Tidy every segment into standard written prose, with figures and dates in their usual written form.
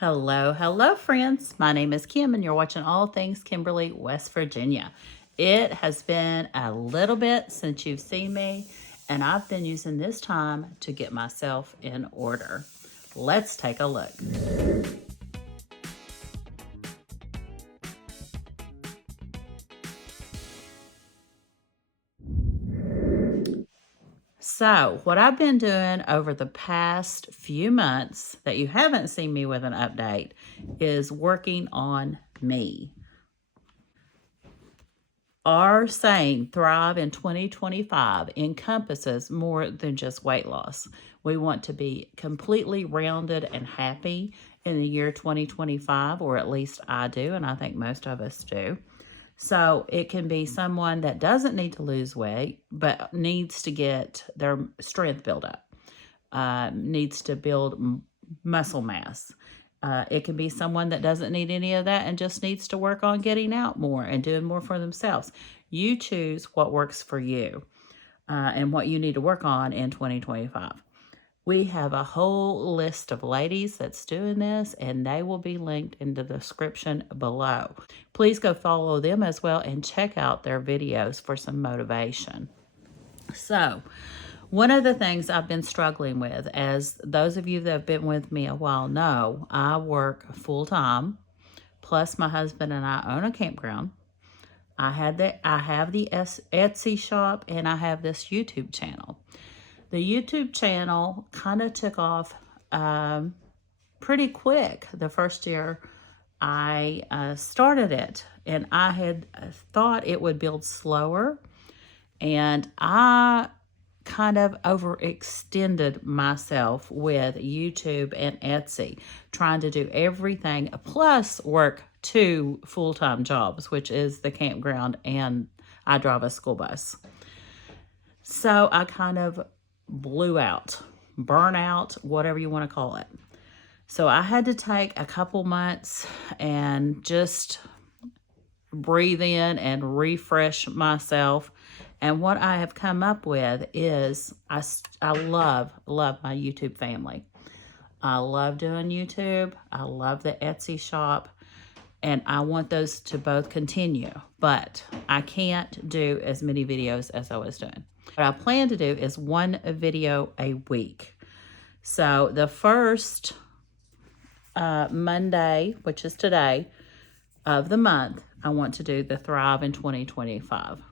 Hello, friends. My name is Kim, and you're watching All Things Kimberly, West Virginia. It has been a little bit since you've seen me, and I've been using this time to get myself in order. Let's take a look. So, what I've been doing over the past few months that you haven't seen me with an update is working on me. Our saying, Thrive in 2025, encompasses more than just weight loss. We want to be completely rounded and happy in the year 2025, or at least I do, and I think most of us do. So it can be someone that doesn't need to lose weight, but needs to get their strength built up, needs to build muscle mass. It can be someone that doesn't need any of that and just needs to work on getting out more and doing more for themselves. You choose what works for you and what you need to work on in 2025. We have a whole list of ladies that's doing this, and they will be linked in the description below. Please go follow them as well and check out their videos for some motivation. So, one of the things I've been struggling with, as those of you that have been with me a while know, I work full-time, plus my husband and I own a campground. I have the Etsy shop, and I have this YouTube channel. The YouTube channel kind of took off pretty quick the first year I started it, and I had thought it would build slower, and I kind of overextended myself with YouTube and Etsy, trying to do everything, plus work 2 full-time jobs, which is the campground and I drive a school bus. So I kind of blew out, burnout, whatever you want to call it. So I had to take a couple months and just breathe in and refresh myself. And what I have come up with is I love my YouTube family. I love doing YouTube. I love the Etsy shop. And I want those to both continue. But I can't do as many videos as I was doing. What I plan to do is 1 video a week. So the first Monday, which is today, of the month, I want to do the Thrive in 2025.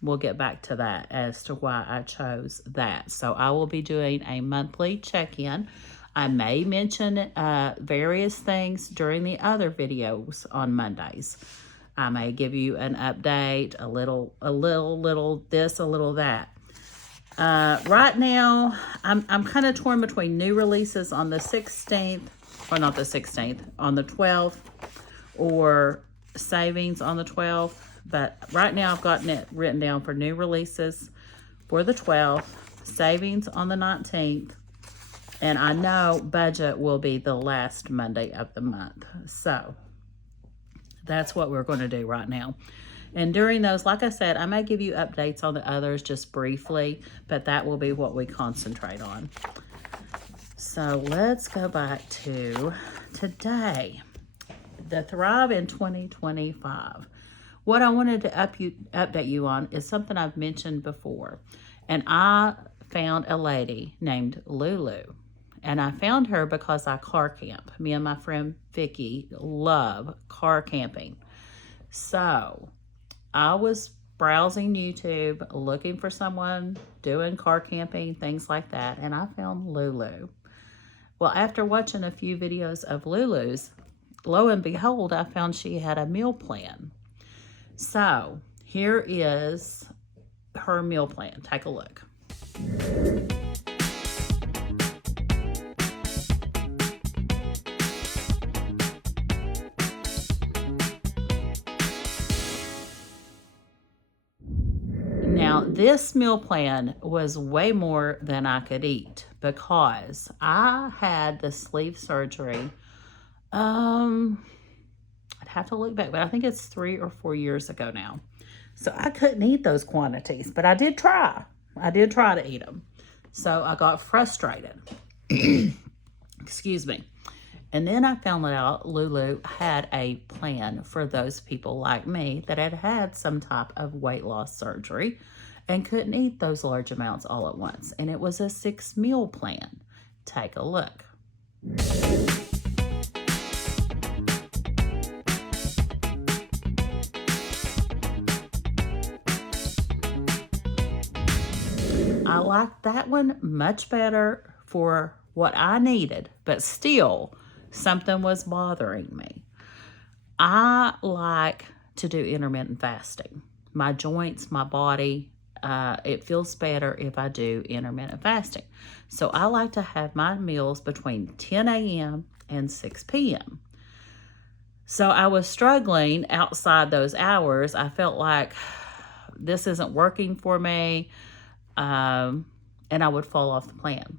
We'll get back to that as to why I chose that. So I will be doing a monthly check-in. I may mention various things during the other videos on Mondays. I may give you an update, a little this, a little that. Right now, I'm kind of torn between new releases on the 16th, or not the 16th, on the 12th, or savings on the 12th. But right now, I've gotten it written down for new releases for the 12th, savings on the 19th, and I know budget will be the last Monday of the month. So that's what we're going to do right now. And during those, like I said, I may give you updates on the others just briefly, but that will be what we concentrate on. So let's go back to today, the Thrive in 2025. What I wanted to update you on is something I've mentioned before. And I found a lady named Lulu. And I found her because I car camp. Me and my friend Vicky love car camping. So I was browsing YouTube, looking for someone doing car camping, things like that, and I found Lulu. Well, after watching a few videos of Lulu's, lo and behold, I found she had a meal plan. So here is her meal plan. Take a look. Now, this meal plan was way more than I could eat because I had the sleeve surgery. I'd have to look back, but I think it's 3 or 4 years ago now. So I couldn't eat those quantities, but I did try. I did try to eat them. So I got frustrated. Excuse me. And then I found out Lulu had a plan for those people like me that had had some type of weight loss surgery and couldn't eat those large amounts all at once. And it was a 6-meal plan. Take a look. I liked that one much better for what I needed, but still something was bothering me. I like to do intermittent fasting. My joints, my body, it feels better if I do intermittent fasting. So I like to have my meals between 10 a.m. and 6 p.m. So I was struggling outside those hours. I felt like this isn't working for me, and I would fall off the plan.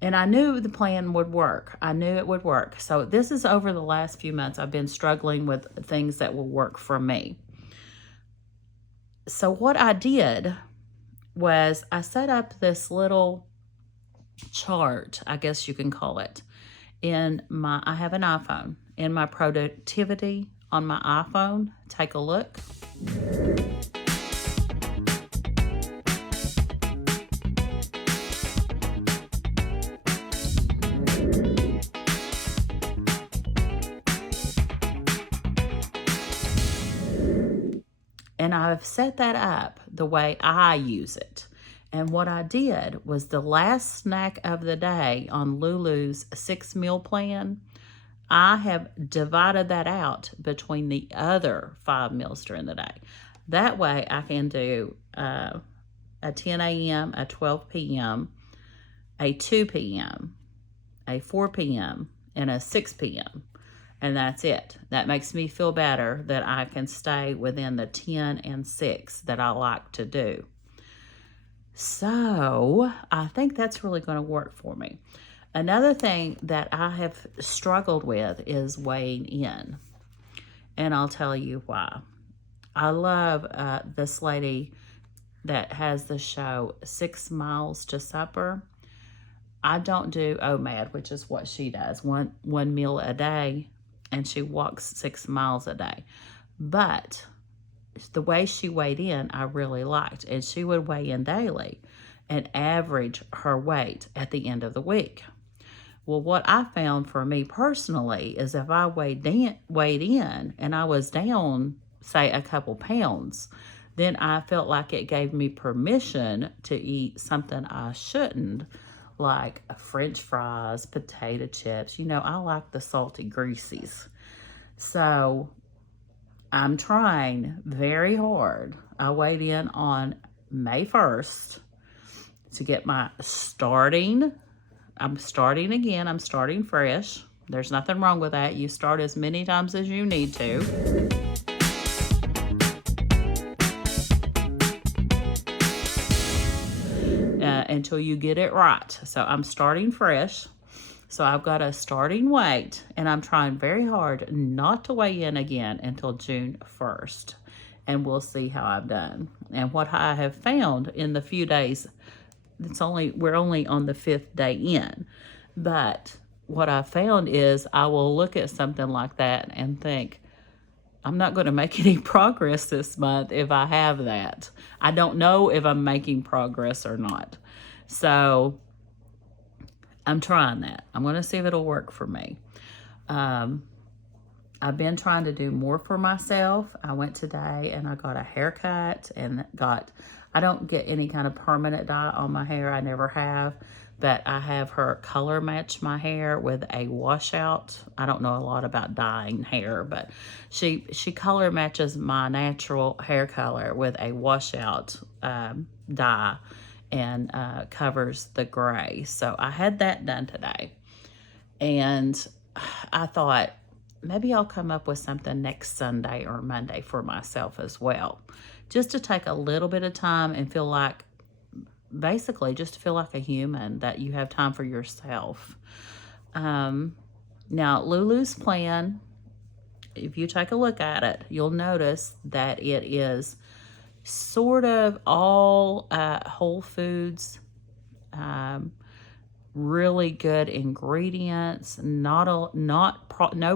And I knew the plan would work. I knew it would work. So this is over the last few months. I've been struggling with things that will work for me. So what I did was I set up this little chart, I guess you can call it, I have an iPhone. In my productivity on my iPhone, take a look. And I've set that up the way I use it. And what I did was the last snack of the day on Lulu's 6-meal plan, I have divided that out between the other 5 meals during the day. That way I can do a 10 a.m., a 12 p.m., a 2 p.m., a 4 p.m., and a 6 p.m. And that's it. That makes me feel better that I can stay within the 10 and 6 that I like to do. So I think that's really going to work for me. Another thing that I have struggled with is weighing in. And I'll tell you why. I love this lady that has the show 6 Miles to Supper. I don't do OMAD, which is what she does, one meal a day, and she walks 6 miles a day. But the way she weighed in, I really liked. And she would weigh in daily and average her weight at the end of the week. Well, what I found for me personally is if I weighed in and I was down, say, a couple pounds, then I felt like it gave me permission to eat something I shouldn't, like French fries, potato chips. You know, I like the salty greasies. So I'm trying very hard. I weighed in on May 1st to get my I'm starting again. I'm starting fresh. There's nothing wrong with that. You start as many times as you need to. Until you get it right. So I'm starting fresh. So I've got a starting weight, and I'm trying very hard not to weigh in again until June 1st. And we'll see how I've done. And what I have found in the few days, we're only on the 5th day in. But what I found is I will look at something like that and think, I'm not going to make any progress this month if I have that. I don't know if I'm making progress or not. So I'm trying that. I'm going to see if it'll work for me. I've been trying to do more for myself. I went today and I got a haircut and I don't get any kind of permanent dye on my hair. I never have. But I have her color match my hair with a washout. I don't know a lot about dyeing hair, but she color matches my natural hair color with a washout dye and covers the gray. So I had that done today. And I thought maybe I'll come up with something next Sunday or Monday for myself as well. Just to take a little bit of time and feel like, basically just to feel like a human, that you have time for yourself. Now, Lulu's plan, if you take a look at it, you'll notice that it is sort of all whole foods, really good ingredients, no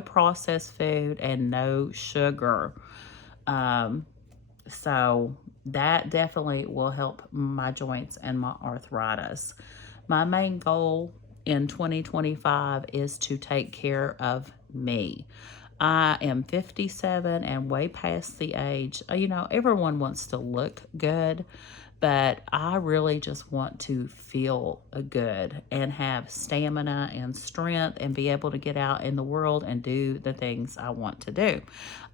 processed food, and no sugar. So that definitely will help my joints and my arthritis. My main goal in 2025 is to take care of me. I am 57 and way past the age. Everyone wants to look good, but I really just want to feel good and have stamina and strength and be able to get out in the world and do the things I want to do.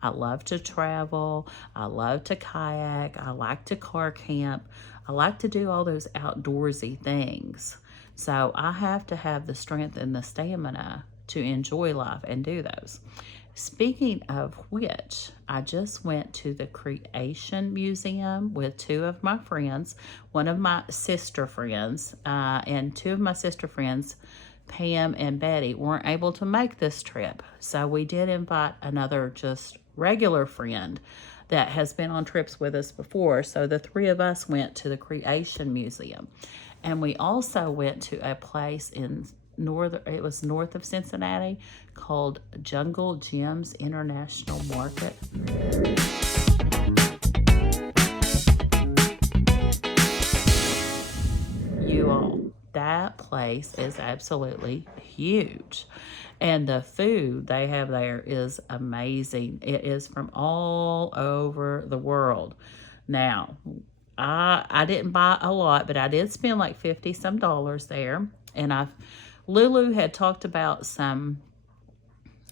I love to travel. I love to kayak. I like to car camp. I like to do all those outdoorsy things. So I have to have the strength and the stamina to enjoy life and do those. Speaking of which, I just went to the Creation Museum with two of my friends, one of my sister friends, and two of my sister friends, Pam and Betty, weren't able to make this trip. So we did invite another just regular friend that has been on trips with us before. So the three of us went to the Creation Museum. And we also went to a place in north of Cincinnati called Jungle Gems International Market. You all, that place is absolutely huge. And the food they have there is amazing. It is from all over the world. Now, I didn't buy a lot, but I did spend like $50 some there. And Lulu had talked about some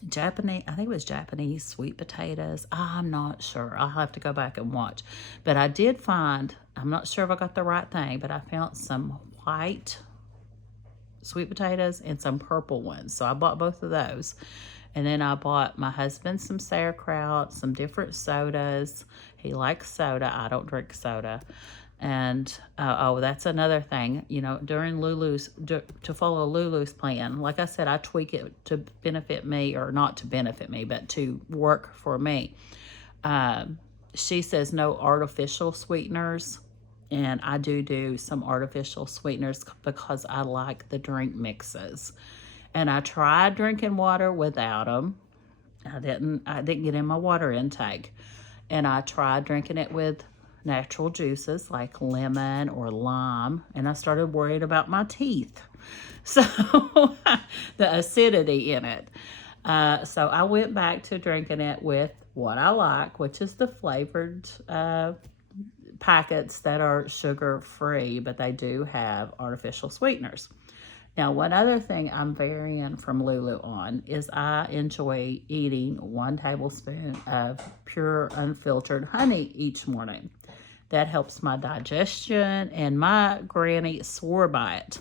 Japanese, I think it was Japanese sweet potatoes. I'm not sure. I'll have to go back and watch. But I did find, I'm not sure if I got the right thing, but I found some white sweet potatoes and some purple ones. So I bought both of those. And then I bought my husband some sauerkraut, some different sodas. He likes soda. I don't drink soda. And, that's another thing, during to follow Lulu's plan. Like I said, I tweak it to benefit me, or not to benefit me, but to work for me. She says no artificial sweeteners. And I do some artificial sweeteners because I like the drink mixes. And I tried drinking water without them. I didn't get in my water intake. And I tried drinking it with natural juices like lemon or lime, and I started worrying about my teeth. So the acidity in it. So I went back to drinking it with what I like, which is the flavored packets that are sugar-free, but they do have artificial sweeteners. Now, one other thing I'm varying from Lulu on is I enjoy eating 1 tablespoon of pure unfiltered honey each morning. That helps my digestion, and my granny swore by it.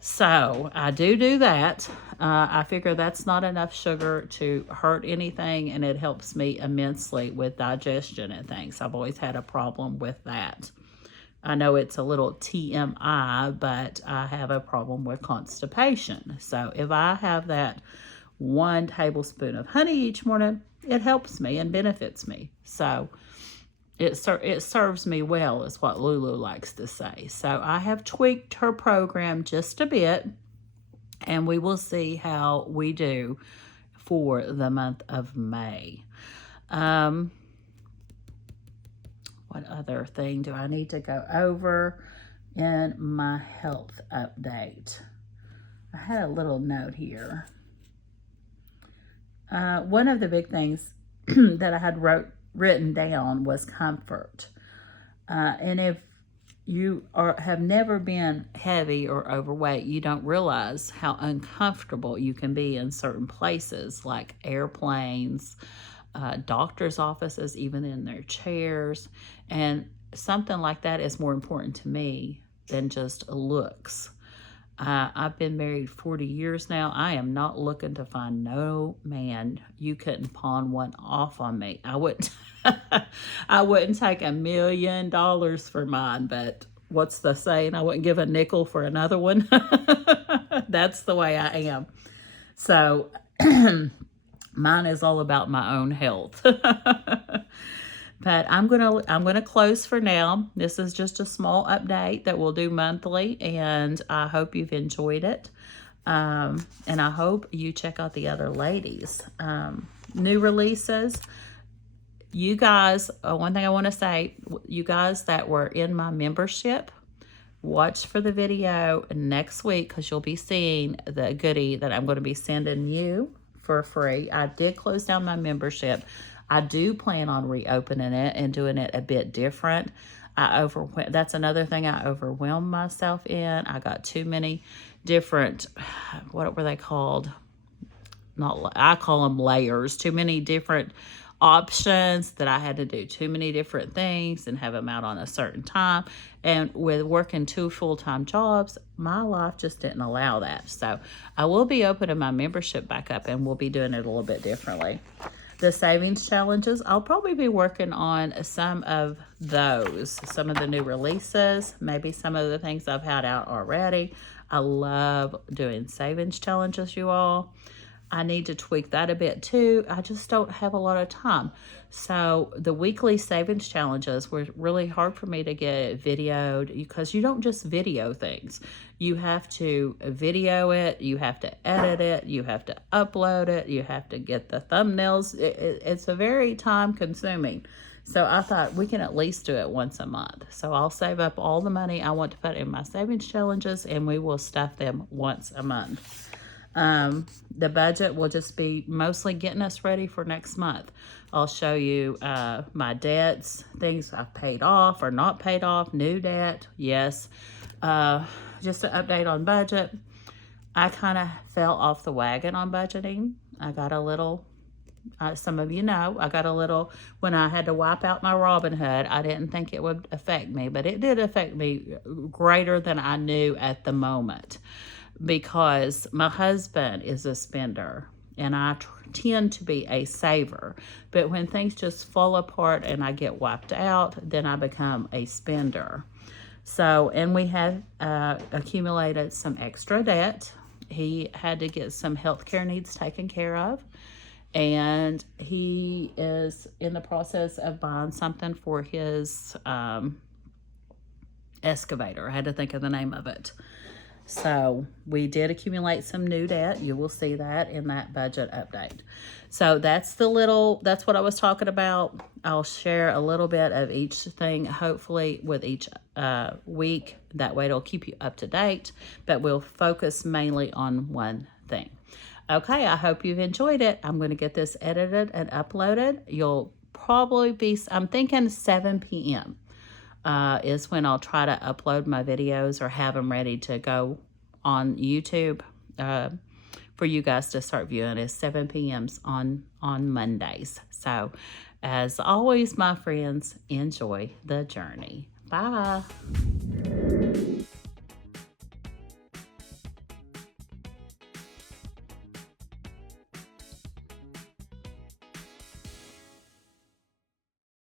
So I do that. I figure that's not enough sugar to hurt anything, and it helps me immensely with digestion and things. I've always had a problem with that. I know it's a little TMI, but I have a problem with constipation. So if I have that 1 tablespoon of honey each morning, it helps me and benefits me. So it serves me well, is what Lulu likes to say. So I have tweaked her program just a bit, and we will see how we do for the month of May. What other thing do I need to go over in my health update? I had a little note here. One of the big things that I had written down was comfort. And if you have never been heavy or overweight, you don't realize how uncomfortable you can be in certain places, like airplanes, doctor's offices, even in their chairs. And something like that is more important to me than just looks. I've been married 40 years now. I am not looking to find no man. You couldn't pawn one off on me. I wouldn't take $1 million for mine, but what's the saying? I wouldn't give a nickel for another one. That's the way I am. So mine is all about my own health. But I'm gonna close for now. This is just a small update that we'll do monthly, and I hope you've enjoyed it. And I hope you check out the other ladies. New releases. You guys, one thing I want to say, you guys that were in my membership, watch for the video next week because you'll be seeing the goodie that I'm going to be sending you for free. I did close down my membership. I do plan on reopening it and doing it a bit different. That's another thing I overwhelmed myself in. I got too many different, what were they called? I call them layers. Too many different options that I had to do too many different things and have them out on a certain time. And with working 2 full-time jobs, my life just didn't allow that. So I will be opening my membership back up and we'll be doing it a little bit differently. The savings challenges, I'll probably be working on some of those, some of the new releases, maybe some of the things I've had out already. I love doing savings challenges, you all. I need to tweak that a bit too. I just don't have a lot of time. So the weekly savings challenges were really hard for me to get videoed because you don't just video things. You have to video it, you have to edit it, you have to upload it, you have to get the thumbnails. It's a very time consuming. So I thought we can at least do it once a month. So I'll save up all the money I want to put in my savings challenges and we will stuff them once a month. The budget will just be mostly getting us ready for next month. I'll show you my debts, things I've paid off or not paid off, new debt, yes. Just an update on budget. I kind of fell off the wagon on budgeting. I got a little, some of you know, I got a little, when I had to wipe out my Robinhood, I didn't think it would affect me, but it did affect me greater than I knew at the moment. Because my husband is a spender and I tend to be a saver. But when things just fall apart and I get wiped out, then I become a spender. So, and we have accumulated some extra debt. He had to get some healthcare needs taken care of. And he is in the process of buying something for his excavator. I had to think of the name of it. So we did accumulate some new debt. You will see that in that budget update. So that's what I was talking about. I'll share a little bit of each thing, hopefully with each week. That way it'll keep you up to date, but we'll focus mainly on one thing. Okay, I hope you've enjoyed it. I'm going to get this edited and uploaded. You'll probably be, I'm thinking 7 p.m. Is when I'll try to upload my videos or have them ready to go on YouTube for you guys to start viewing. Is 7 p.m. on Mondays. So as always, my friends, enjoy the journey. Bye.